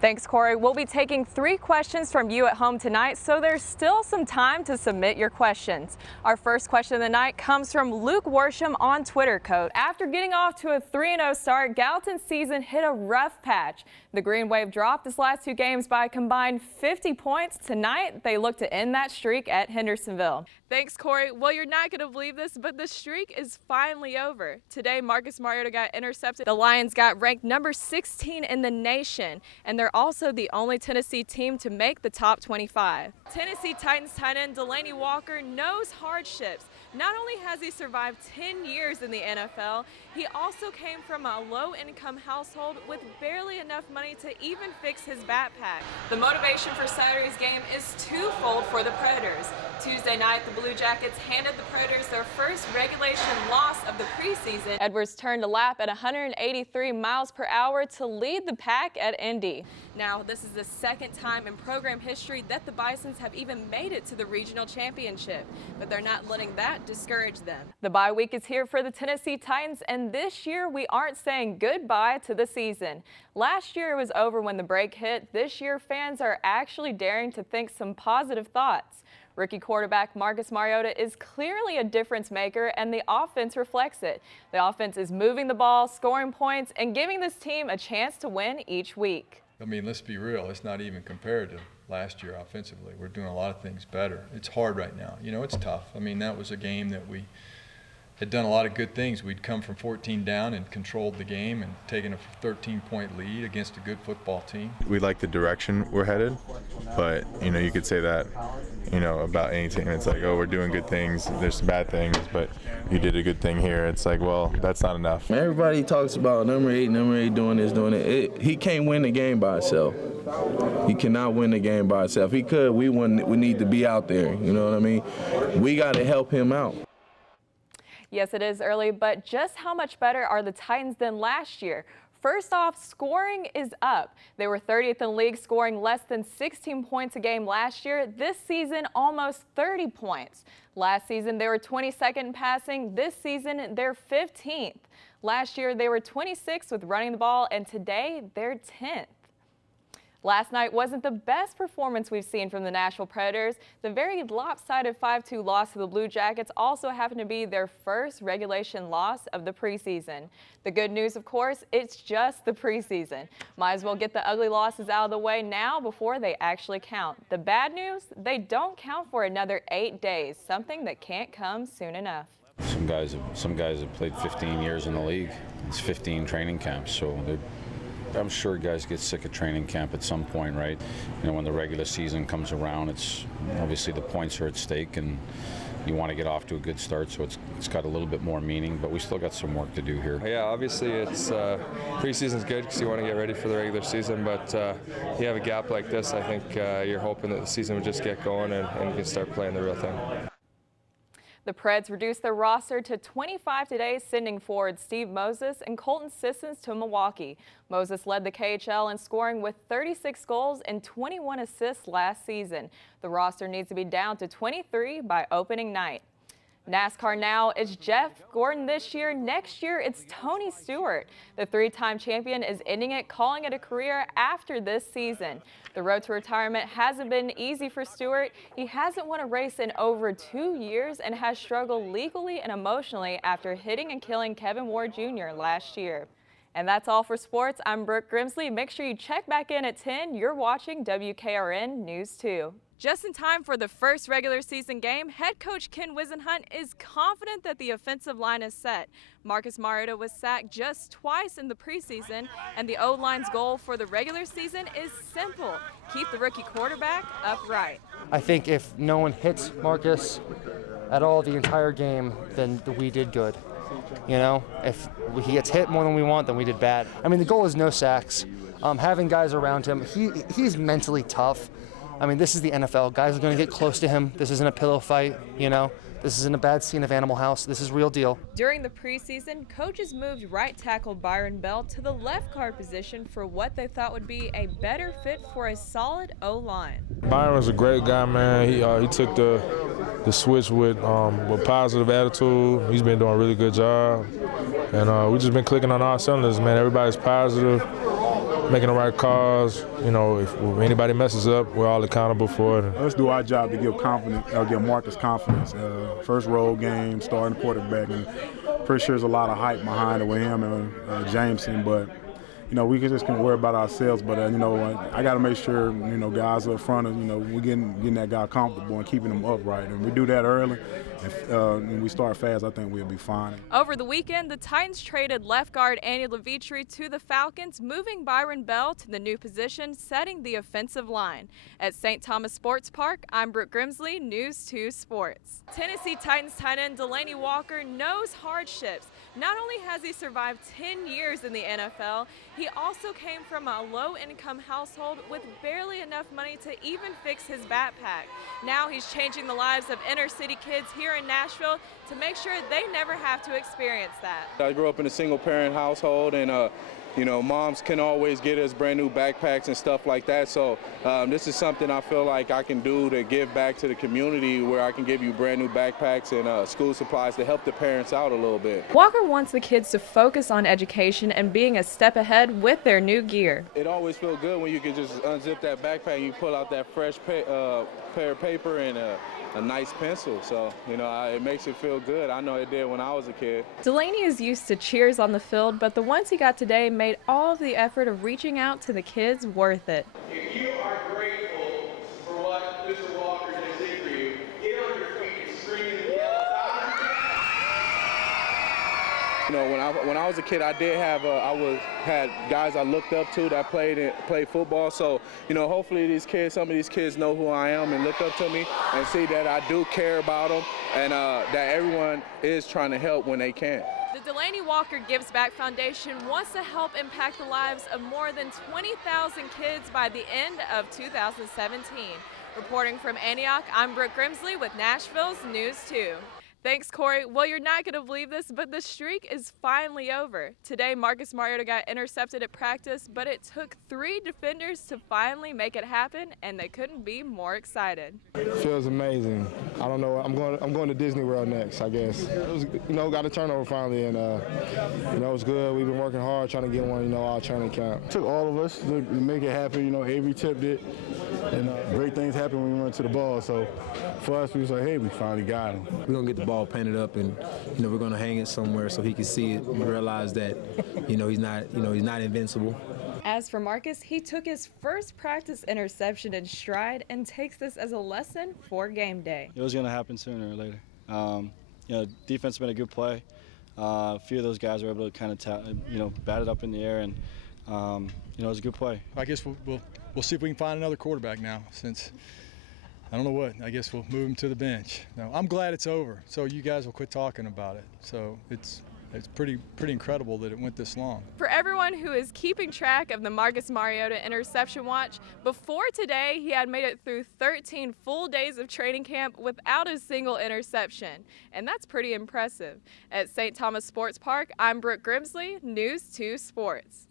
Thanks, Corey. We'll be taking 3 questions from you at home tonight, so there's still some time to submit your questions. Our first question of the night comes from Luke Worsham on Twitter, Coach. After getting off to a 3-0 start, Gallatin's season hit a rough patch. The Green Wave dropped its last 2 games by a combined 50 points. Tonight, they look to end that streak at Hendersonville. Thanks, Corey. Well, you're not going to believe this, but the streak is finally over. Today, Marcus Mariota got intercepted. The Lions got ranked number 16 in the nation, and they're also the only Tennessee team to make the top 25. Tennessee Titans tight end Delanie Walker knows hardships. Not only has he survived 10 years in the NFL, he also came from a low-income household with barely enough money to even fix his backpack. The motivation for Saturday's game is twofold for the Predators. Tuesday night, the Blue Jackets handed the Predators their first regulation loss of the preseason. Edwards turned a lap at 183 miles per hour to lead the pack at Indy. Now, this is the second time in program history that the Bisons have even made it to the regional championship, but they're not letting that discourage them. The bye week is here for the Tennessee Titans, and this year we aren't saying goodbye to the season. Last year it was over when the break hit. This year fans are actually daring to think some positive thoughts. Rookie quarterback Marcus Mariota is clearly a difference maker, and the offense reflects it. The offense is moving the ball, scoring points, and giving this team a chance to win each week. I mean, let's be real. It's not even compared to last year offensively. We're doing a lot of things better. It's hard right now. You know, it's tough. I mean, that was a game that we had done a lot of good things. We'd come from 14 down and controlled the game and taken a 13-point lead against a good football team. We like the direction we're headed, but, you know, you could say that, you know, about any team. It's like, oh, we're doing good things. There's some bad things, but you did a good thing here. It's like, well, that's not enough. Everybody talks about number eight doing this, doing it. He can't win the game by himself. He cannot win the game by himself. He could. We need to be out there. You know what I mean? We got to help him out. Yes, it is early, but just how much better are the Titans than last year? First off, scoring is up. They were 30th in the league, scoring less than 16 points a game last year. This season, almost 30 points. Last season, they were 22nd in passing. This season, they're 15th. Last year, they were 26th with running the ball, and today, they're 10th. Last night wasn't the best performance we've seen from the Nashville Predators. The very lopsided 5-2 loss to the Blue Jackets also happened to be their first regulation loss of the preseason. The good news, of course, it's just the preseason. Might as well get the ugly losses out of the way now before they actually count. The bad news, they don't count for another 8 days, something that can't come soon enough. Some guys have played 15 years in the league. It's 15 training camps, so I'm sure guys get sick of training camp at some point, right? You know, when the regular season comes around, it's obviously the points are at stake, and you want to get off to a good start, so it's got a little bit more meaning, but we still got some work to do here. Yeah, obviously it's preseason's good because you want to get ready for the regular season, but you have a gap like this, I think you're hoping that the season would just get going and you can start playing the real thing. The Preds reduced their roster to 25 today, sending forward Steve Moses and Colton Sissons to Milwaukee. Moses led the KHL in scoring with 36 goals and 21 assists last season. The roster needs to be down to 23 by opening night. NASCAR now is Jeff Gordon this year. Next year, it's Tony Stewart. The 3-time champion is ending it, calling it a career after this season. The road to retirement hasn't been easy for Stewart. He hasn't won a race in over 2 years and has struggled legally and emotionally after hitting and killing Kevin Ward Jr. last year. And that's all for sports. I'm Brooke Grimsley. Make sure you check back in at 10. You're watching WKRN News 2. Just in time for the first regular season game, head coach Ken Wisenhunt is confident that the offensive line is set. Marcus Mariota was sacked just twice in the preseason, and the O-line's goal for the regular season is simple: keep the rookie quarterback upright. I think if no one hits Marcus at all the entire game, then we did good. You know, if he gets hit more than we want, then we did bad. I mean, the goal is no sacks. Having guys around him, he's mentally tough. I mean, this is the NFL. Guys are going to get close to him. This isn't a pillow fight, you know. This isn't a bad scene of Animal House. This is real deal. During the preseason, coaches moved right tackle Byron Bell to the left guard position for what they thought would be a better fit for a solid O-line. Byron's a great guy, man. He took the switch with positive attitude. He's been doing a really good job. And we've just been clicking on all cylinders, man. Everybody's positive. making the right calls. You know, if anybody messes up, we're all accountable for it. Let's do our job to give Marcus confidence. First road game, starting quarterback, and pretty sure there's a lot of hype behind it with him and Jameson, but you know, we just can worry about ourselves, but you know, I got to make sure, you know, guys up front, you know, we're getting that guy comfortable and keeping him upright, and we do that early, and we start fast, I think we'll be fine. Over the weekend, the Titans traded left guard Andy Levitri to the Falcons, moving Byron Bell to the new position, setting the offensive line. At St. Thomas Sports Park, I'm Brooke Grimsley, News 2 Sports. Tennessee Titans tight end Delanie Walker knows hardships. Not only has he survived 10 years in the NFL, he also came from a low-income household with barely enough money to even fix his backpack. Now he's changing the lives of inner-city kids here in Nashville to make sure they never have to experience that. I grew up in a single-parent household, and you know, moms can always get us brand new backpacks and stuff like that. So this is something I feel like I can do to give back to the community, where I can give you brand new backpacks and school supplies to help the parents out a little bit. Walker wants the kids to focus on education and being a step ahead with their new gear. It always feels good when you can just unzip that backpack and you pull out that fresh pair of paper and a nice pencil. So, you know, it makes it feel good. I know it did when I was a kid. Delanie is used to cheers on the field, but the ones he got today made all of the effort of reaching out to the kids worth it. If you are grateful for what Mr. Walker just did for you, get on your feet and scream and yell. You know, when I was a kid, I did have had guys I looked up to that played football. So, you know, hopefully some of these kids know who I am and look up to me and see that I do care about them, and that everyone is trying to help when they can. The Delanie Walker Gives Back Foundation wants to help impact the lives of more than 20,000 kids by the end of 2017. Reporting from Antioch, I'm Brooke Grimsley with Nashville's News 2. Thanks, Corey. Well, you're not going to believe this, but the streak is finally over. Today, Marcus Mariota got intercepted at practice, but it took 3 defenders to finally make it happen, and they couldn't be more excited. Feels amazing. I don't know. I'm going to Disney World next, I guess. It was, you know, got a turnover finally, and you know, it was good. We've been working hard trying to get one, you know, all training camp. It took all of us to make it happen. You know, Avery tipped it, and great things happen when we run to the ball. So for us, we was like, hey, we finally got him. We're gonna get the ball painted up, and you know, we're gonna hang it somewhere so he can see it and realize that, you know, he's not invincible. As for Marcus, he took his first practice interception in stride and takes this as a lesson for game day. It was going to happen sooner or later. You know, defense has been a good play. A few of those guys were able to kind of, bat it up in the air, and you know, it was a good play. I guess we'll see if we can find another quarterback now, since I don't know what. I guess we'll move him to the bench. No, I'm glad it's over, so you guys will quit talking about it. So it's pretty incredible that it went this long. For everyone who is keeping track of the Marcus Mariota interception watch, before today he had made it through 13 full days of training camp without a single interception, and that's pretty impressive. At St. Thomas Sports Park, I'm Brooke Grimsley, News 2 Sports.